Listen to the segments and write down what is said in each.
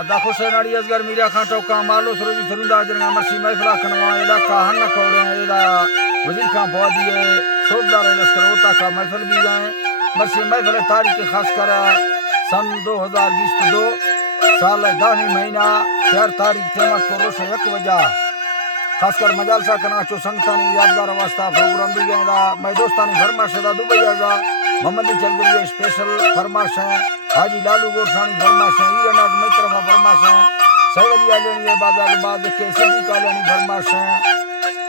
अदा खुशनाड़ी असगर मीरा खां टोका मालो सुरजी सुरिंदा जरंगा मसी महफिला खनवा इलाका हन खोरे एदा वजीर खां फौजी सोबदार लश्करोता का महफिल भी गए मसी महफिल तारीख खास कर सन 2022 साल 10 महीना 4 तारीख तेमत को रोश 1 बजा खासकर मजालसा कना चो संगतानी यादगार वास्ता प्रोग्राम भी गए मैं दोस्तानी फरमाश दा दुबई जा मोहम्मद चलगरी स्पेशल फरमाश है हाजी लालू गोरसानी फरमाश है ईरनाज मैत्रफा फरमाश है सैयद आलनी बाजार बाद के सिद्दीक आलनी फरमाश है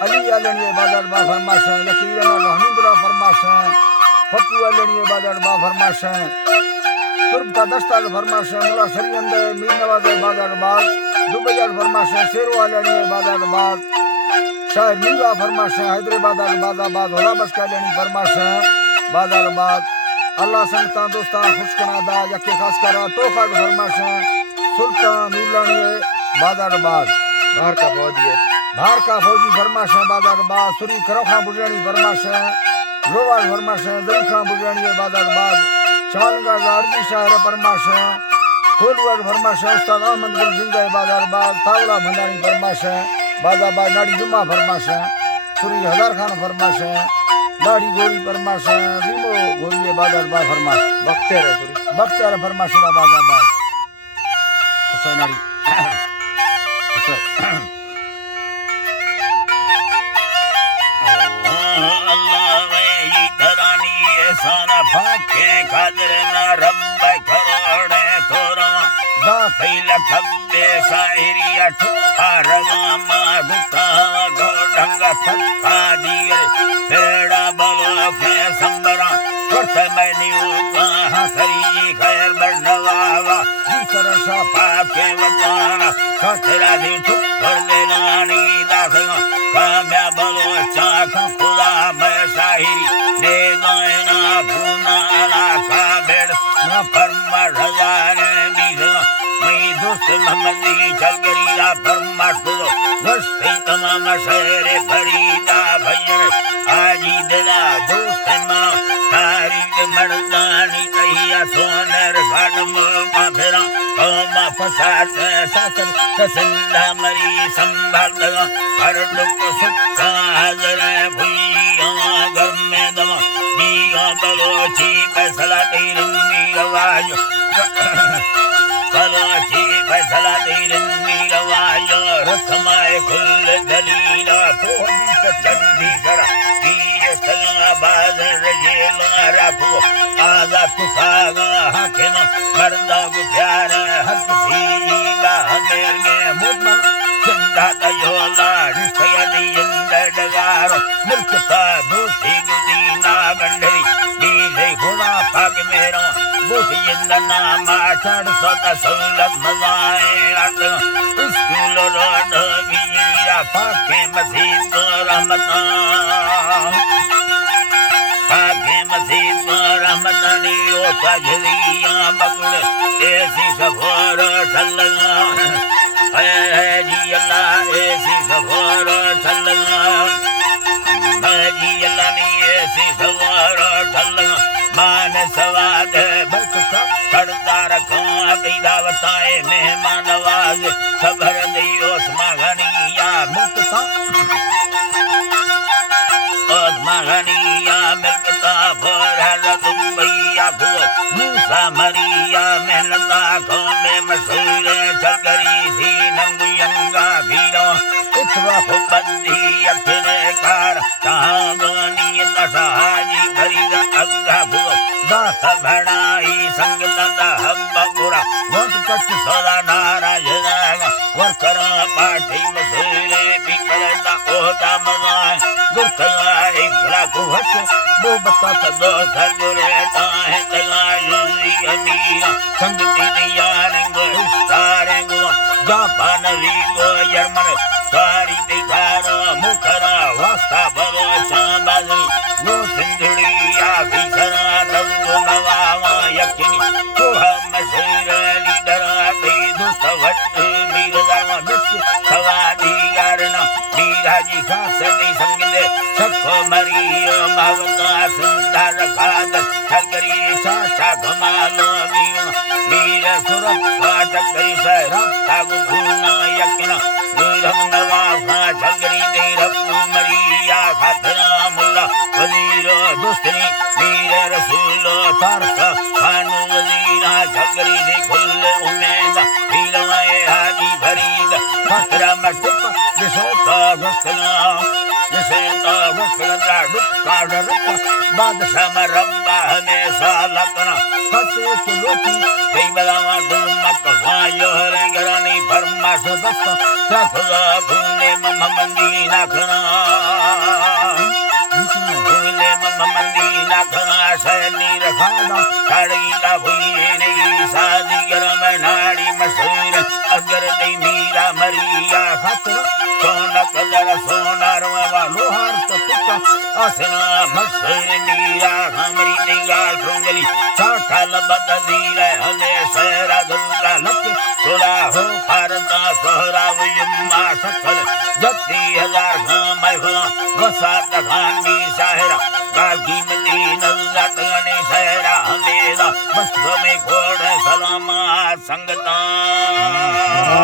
अली आलनी बाजार बा फरमाश है यकी ईरनाज हमीदुल्लाह फरमाश है पप्पू आलनी बाजार बा फरमाश है तुर्बता दस्तार फरमाश है मुला शरीअंद मीर नवाज बाजार बाद दुबई फरमाश है शेरो आलनी बाजार बाद शायर मीरा फरमाश है हैदराबाद बाजाबाद होला बस आलनी फरमाश है बाजारबाद अल्लाह संगता दोस्ता खुशकना दा यके खास कर तोखा फरमाश है सुल्तान मीलानी बाजारबाद बाहर का फौजी फरमाश है बाजारबाद सुरी करोखा बुजानी फरमाश है रोवाल फरमाश है दरीखा बुजानी बाजारबाद चवालगढ़ अर्जी शहर फरमाश है कोलगढ़ फरमाश है उस्ताद अहमद गुल जिंदा बाजारबाद तावला भंडारी फरमाश है बाजाबाद नाड़ी जुम्मा फरमाश है सुरी हजार खान फरमाश है लाड़ी गोरी फरमाश है रीमो गोरी बाजारबाद फरमाश बख्तियार फरमाश है बाजारबाद हुसैनाड़ी फाके खादर ना रब करोड़े तोरा दा फैला कब्बे शायरिया ठुरवा मा गुता गोडंग थका दिए फेड़ा बलो के संबरा वर्त मैनी उगा हसरी खैर बरनवावा दूसरा शफा के वजाना खतरा दी ठुकर देनानी दाखगा काम्या बलो चाखा खुदा मैं शायरी ने गायना भूना अला का बेड़ ना फरमा रजाने बीजा मैं दोस्त मोहम्मदी चलगरीला फरमा दो वस्ती तमाम शहर फरीदा भैया आजी दिला दोस्त मना तारीख मर्दानी तहिया सोनर घाटम माफिरा कौमा फसाद सासर तसल्ला मरी संभाल दगा हर दुख सुख हाजर भुइया घर में दमा दिया बलोची फैसला तेरी आवाज बलोची फैसला तेरी आवाज रस्माए खुल दलीला पोदी चंदी जरा ये सला बाज रजे मारा को आगा तुसागा हकन मर्दा को प्यार हक सीला हमेर में मुद्दा चंदा तयोला रिश्ता दिंद डगारो मुल्क का दोस्ती गुदीना गंडरी दीले घोड़ा पाग मेरो बोसी इंदना माचड़ सोता सौलत मजाए अट स्कूल रोड वीरा पाके मसीद रहमता पाके मसीद रहमतनी ओ पजलिया बगड़ ऐसी सफर चलगा है जी अल्लाह ऐसी सफर चलगा है जी अल्लाह ने ऐसी सफर चलगा मान सवाद बरका सरदार को बिदावताए मेहमान नवाज सबर दियो स्मगनिया मुक्ता मगनिया मिलता भरल दुबैया को मूसा मरिया मेहनता को में मशहूर चलगरी थी नंगुयंगा भीरो उठवा को बंदी अखरे कार कहानी दशहाजी भरीद अग्गा भो दास भड़ाई संगता हब्बा पूरा वोट कष्ट सदा नाराज जाएगा वर्कर पार्टी मशहूर बिकलता ओदा मजाए गुरतला इकला को हस दो बता दो घर गुरेता है तगाजी अमीरा संगती दिया रंगो स्टारेंगो जापान वीगो यर्मन सारी दिखारो मुखरा वास्ता भरो चांबाजी वो सिंधुड़िया भीषणा रंगो नवावा यकिनी तो हम मशहूर लीडर आते दोस्त वट मीरदावा बिस्क सवादी गारना मीराजी खासनी संगले सखो मरियो मावना सुंदर खाद ठगरी चाचा घमालो मीर सुरत फाटक सहरा तागु भूना यकिना नीरम नवासा झगरी नीरम मरिया खातरा मुल्ला वजीरो दुस्तनी मीर रसूल तारक खान वजीरा झगरी दी खुल उमेद नीलवाए हाजी भरीद खातरा मटप जिसोता वस्तना जिसेता वस्तना दुक्का डरका बादशाह मरब्बा हमेशा लगना फसे के लोटी कई बलावा दुमक वायो रे गरानी फरमाश दस्ता तखला भूले ममंदीना खना भूले ममंदीना खना सैनी रखादा काड़ीला भुइए नहीं सादी गरम नाड़ी मशहूर अगर नहीं मीरा मरिया खतर सोना कलर सोना रवा लोहार तत्ता असना मशहूर मीरा हमरी निगाल ठोंगली चाठल बदजीर हले सहरा दुल्ला लक तोला हो फारदा सोहरा यम्मा सकल जत्ती हजार मैं भला वसात खानी साहरा गागी मदीन अल्लाह तगने सहरा हमेला बस में घोड़ सलामा संगता